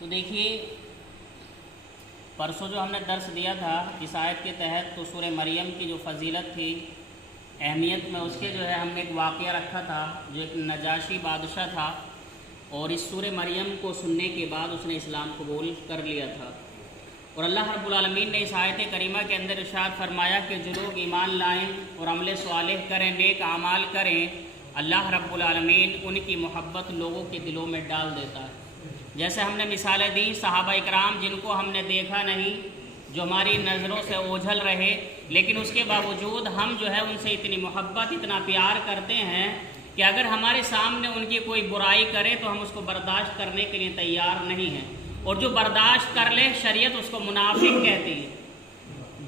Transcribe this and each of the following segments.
تو دیکھیے پرسوں جو ہم نے درس دیا تھا اس آیت کے تحت، تو سورہ مریم کی جو فضیلت تھی، اہمیت میں اس کے جو ہے ہم نے ایک واقعہ رکھا تھا، جو ایک نجاشی بادشاہ تھا اور اس سورہ مریم کو سننے کے بعد اس نے اسلام قبول کر لیا تھا۔ اور اللہ رب العالمین نے اس آیت کریمہ کے اندر ارشاد فرمایا کہ جو لوگ ایمان لائیں اور عمل صالح کریں، نیک اعمال کریں، اللہ رب العالمین ان کی محبت لوگوں کے دلوں میں ڈال دیتا ہے۔ جیسے ہم نے مثالیں دی صحابہ اکرام جن کو ہم نے دیکھا نہیں، جو ہماری نظروں سے اوجھل رہے، لیکن اس کے باوجود ہم جو ہے ان سے اتنی محبت، اتنا پیار کرتے ہیں کہ اگر ہمارے سامنے ان کی کوئی برائی کرے تو ہم اس کو برداشت کرنے کے لیے تیار نہیں ہیں، اور جو برداشت کر لے شریعت اس کو منافق کہتی ہے۔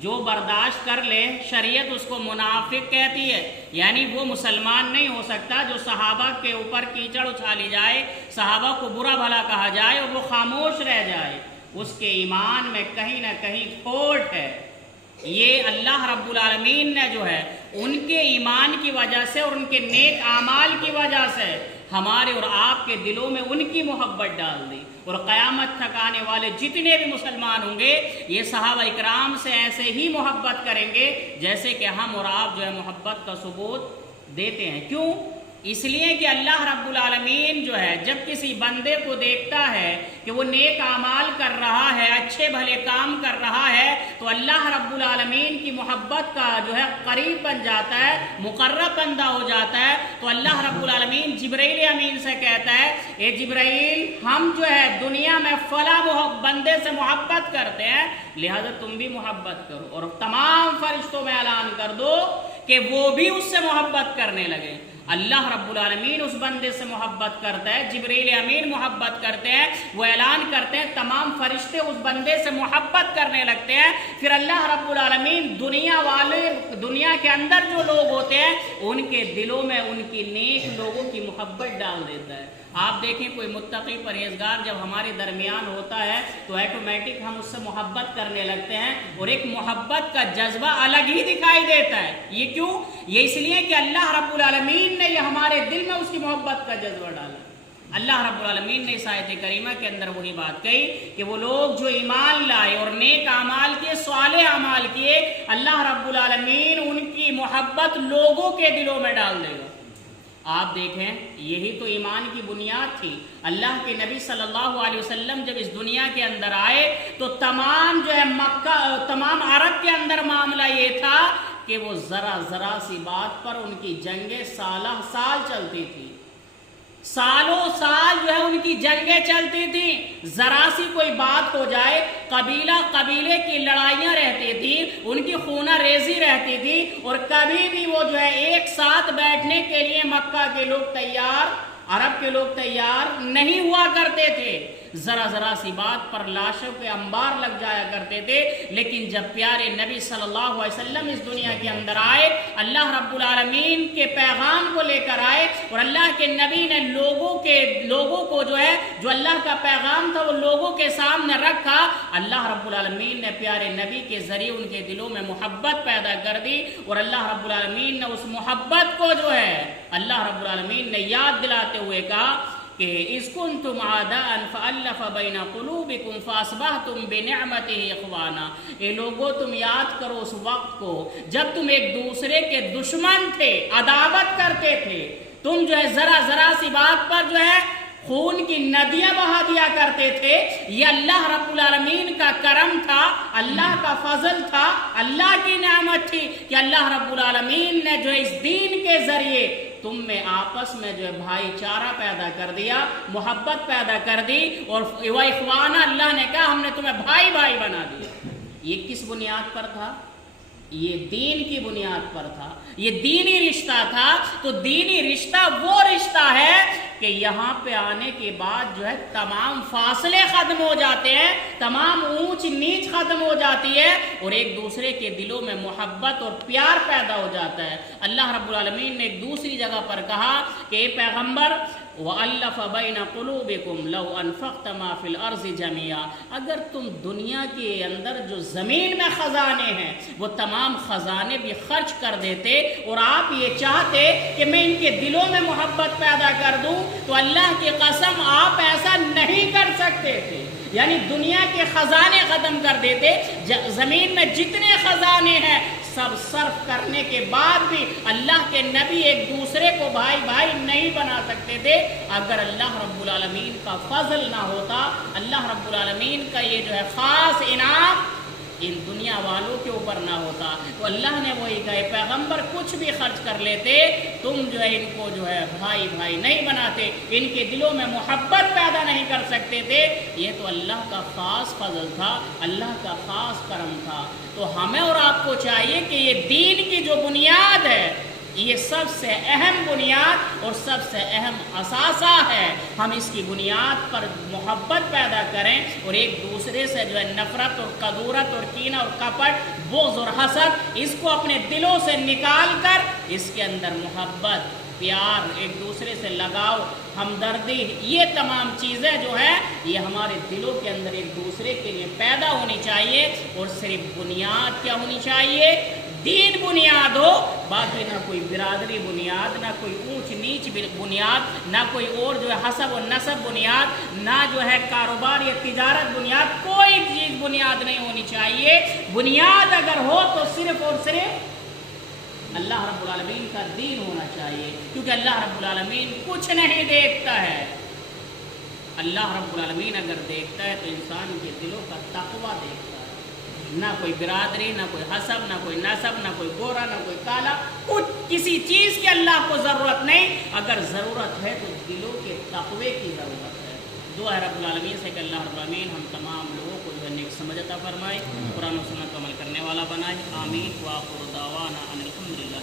جو برداشت کر لے شریعت اس کو منافق کہتی ہے، یعنی وہ مسلمان نہیں ہو سکتا جو صحابہ کے اوپر کیچڑ اچھالی جائے، صحابہ کو برا بھلا کہا جائے اور وہ خاموش رہ جائے، اس کے ایمان میں کہیں نہ کہیں کھوٹ ہے۔ یہ اللہ رب العالمین نے جو ہے ان کے ایمان کی وجہ سے اور ان کے نیک اعمال کی وجہ سے ہمارے اور آپ کے دلوں میں ان کی محبت ڈال دی، اور قیامت تک آنے والے جتنے بھی مسلمان ہوں گے یہ صحابہ اکرام سے ایسے ہی محبت کریں گے جیسے کہ ہم اور آپ جو ہے محبت کا ثبوت دیتے ہیں۔ کیوں؟ اس لیے کہ اللہ رب العالمین جو ہے جب کسی بندے کو دیکھتا ہے کہ وہ نیک اعمال کر رہا ہے، اچھے بھلے کام کر رہا ہے، تو اللہ رب العالمین کی محبت کا جو ہے قریب بن جاتا ہے، مقرب بندہ ہو جاتا ہے۔ تو اللہ رب العالمین جبرائیل امین سے کہتا ہے، اے جبرائیل ہم جو ہے دنیا میں فلاں بندے سے محبت کرتے ہیں، لہذا تم بھی محبت کرو، اور تمام فرشتوں میں اعلان کر دو کہ وہ بھی اس سے محبت کرنے لگے۔ اللہ رب العالمین اس بندے سے محبت کرتا ہے، جبرائیل امین محبت کرتے ہیں، وہ اعلان کرتے ہیں، تمام فرشتے اس بندے سے محبت کرنے لگتے ہیں۔ پھر اللہ رب العالمین دنیا کے اندر جو لوگ ہوتے ہیں ان کے دلوں میں ان کی نیک لوگوں کی محبت ڈال دیتا ہے۔ آپ دیکھیں کوئی متقی پرہیزگار جب ہمارے درمیان ہوتا ہے تو آٹومیٹک ہم اس سے محبت کرنے لگتے ہیں، اور ایک محبت کا جذبہ الگ ہی دکھائی دیتا ہے۔ یہ کیوں؟ یہ اس لیے کہ اللہ رب العالمین نے یہ ہمارے دل میں اس کی محبت کا جذبہ ڈالا۔ اللہ رب العالمین نے اس آیت کریمہ کے اندر وہی بات کہی کہ وہ لوگ جو ایمان لائے اور نیک اعمال کیے، صالح اعمال کیے، اللہ رب العالمین ان کی محبت لوگوں کے دلوں میں ڈال دے گا۔ آپ دیکھیں یہی تو ایمان کی بنیاد تھی۔ اللہ کے نبی صلی اللہ علیہ وسلم جب اس دنیا کے اندر آئے تو تمام جو ہے تمام عرب کے اندر معاملہ یہ تھا کہ وہ ذرا سی بات پر ان کی جنگیں سال چلتی تھی، سالوں سال جو ہے ان کی جنگیں چلتی تھیں۔ ذرا سی کوئی بات ہو جائے، قبیلے کی لڑائیاں رہتی تھی، ان کی خونہ ریزی رہتی تھی، اور کبھی بھی وہ جو ہے ایک ساتھ بیٹھنے کے لیے مکہ کے لوگ تیار، عرب کے لوگ تیار نہیں ہوا کرتے تھے۔ ذرا سی بات پر لاشوں کے انبار لگ جایا کرتے تھے۔ لیکن جب پیارے نبی صلی اللہ علیہ وسلم اس دنیا کے اندر آئے، اللہ رب العالمین کے پیغام کو لے کر آئے، اور اللہ کے نبی نے لوگوں کو جو ہے جو اللہ کا پیغام تھا وہ لوگوں کے سامنے رکھا، اللہ رب العالمین نے پیارے نبی کے ذریعے ان کے دلوں میں محبت پیدا کر دی، اور اللہ رب العالمین نے اس محبت کو جو ہے اللہ رب العالمین نے یاد دلاتے ہوئے کہا کہ اذ کنتم اعداء فالف بین قلوبکم فاصبحتم بنعمتہ اخوانا۔ اے لوگو تم یاد کرو اس وقت کو جب تم ایک دوسرے کے دشمن تھے، عداوت کرتے تھے، تم جو ہے ذرا سی بات پر جو ہے خون کی ندیاں بہا دیا کرتے تھے۔ یہ اللہ رب العالمین کا کرم تھا، اللہ کا فضل تھا، اللہ کی نعمت تھی کہ اللہ رب العالمین نے جو اس دین کے ذریعے تم میں آپس میں جو ہے بھائی چارہ پیدا کر دیا، محبت پیدا کر دی، اور اخوانا اللہ نے کہا ہم نے تمہیں بھائی بنا دیا۔ یہ کس بنیاد پر تھا؟ یہ دین کی بنیاد پر تھا، یہ دینی رشتہ تھا۔ تو دینی رشتہ وہ رشتہ ہے کہ یہاں پہ آنے کے بعد جو ہے تمام فاصلے ختم ہو جاتے ہیں، تمام اونچ نیچ ختم ہو جاتی ہے، اور ایک دوسرے کے دلوں میں محبت اور پیار پیدا ہو جاتا ہے۔ اللہ رب العالمین نے ایک دوسری جگہ پر کہا کہ اے پیغمبر وَأَلَّفَ بَيْنَ قُلُوبِكُمْ لَوْ أَنفَقْتَ مَا فِي الْأَرْضِ جَمِيعًا، اگر تم دنیا کے اندر جو زمین میں خزانے ہیں وہ تمام خزانے بھی خرچ کر دیتے اور آپ یہ چاہتے کہ میں ان کے دلوں میں محبت پیدا کر دوں، تو اللہ کی قسم آپ ایسا نہیں کر سکتے تھے۔ یعنی دنیا کے خزانے ختم کر دیتے، زمین میں جتنے خزانے ہیں سب صرف کرنے کے بعد بھی اللہ کے نبی ایک دوسرے کو بھائی بھائی نہیں بنا سکتے تھے اگر اللہ رب العالمین کا فضل نہ ہوتا، اللہ رب العالمین کا یہ جو ہے خاص انعام ان دنیا والوں کے اوپر نہ ہوتا۔ تو اللہ نے وہی کہا پیغمبر کچھ بھی خرچ کر لیتے، تم جو ہے ان کو جو ہے بھائی بھائی نہیں بناتے، ان کے دلوں میں محبت پیدا نہیں کر سکتے تھے۔ یہ تو اللہ کا خاص فضل تھا، اللہ کا خاص کرم تھا۔ تو ہمیں اور آپ کو چاہیے کہ یہ دین کی جو بنیاد ہے، یہ سب سے اہم بنیاد اور سب سے اہم اثاثہ ہے، ہم اس کی بنیاد پر محبت پیدا کریں اور ایک دوسرے سے جو ہے نفرت اور کدورت اور کینہ اور کپٹ، بغض اور حسد، اس کو اپنے دلوں سے نکال کر اس کے اندر محبت، پیار، ایک دوسرے سے لگاؤ، ہمدردی، یہ تمام چیزیں جو ہیں یہ ہمارے دلوں کے اندر ایک دوسرے کے لیے پیدا ہونی چاہیے۔ اور صرف بنیاد کیا ہونی چاہیے؟ دین بنیاد ہو، باقی نہ کوئی برادری بنیاد، نہ کوئی اونچ نیچ بنیاد، نہ کوئی اور جو ہے حسب و نسب بنیاد، نہ جو ہے کاروبار یا تجارت بنیاد، کوئی چیز بنیاد نہیں ہونی چاہیے۔ بنیاد اگر ہو تو صرف اور صرف اللہ رب العالمین کا دین ہونا چاہیے، کیونکہ اللہ رب العالمین کچھ نہیں دیکھتا ہے۔ اللہ رب العالمین اگر دیکھتا ہے تو انسان کے دلوں کا تقوی دیکھتا ہے، نہ کوئی برادری، نہ کوئی حسب، نہ کوئی نسب، نہ کوئی گورا، نہ کوئی کالا، کچھ کسی چیز کی اللہ کو ضرورت نہیں۔ اگر ضرورت ہے تو دلوں کے تقوی کی ضرورت ہے۔ دعا ہے رب العالمین سے کہ اللہ رب العالمین ہم تمام لوگوں کو جو ہے نیک سمجھ عطا فرمائے، قرآن و سنت کو عمل کرنے والا بنائے۔ آمین۔ وآخر دعوانا ان الحمدللہ۔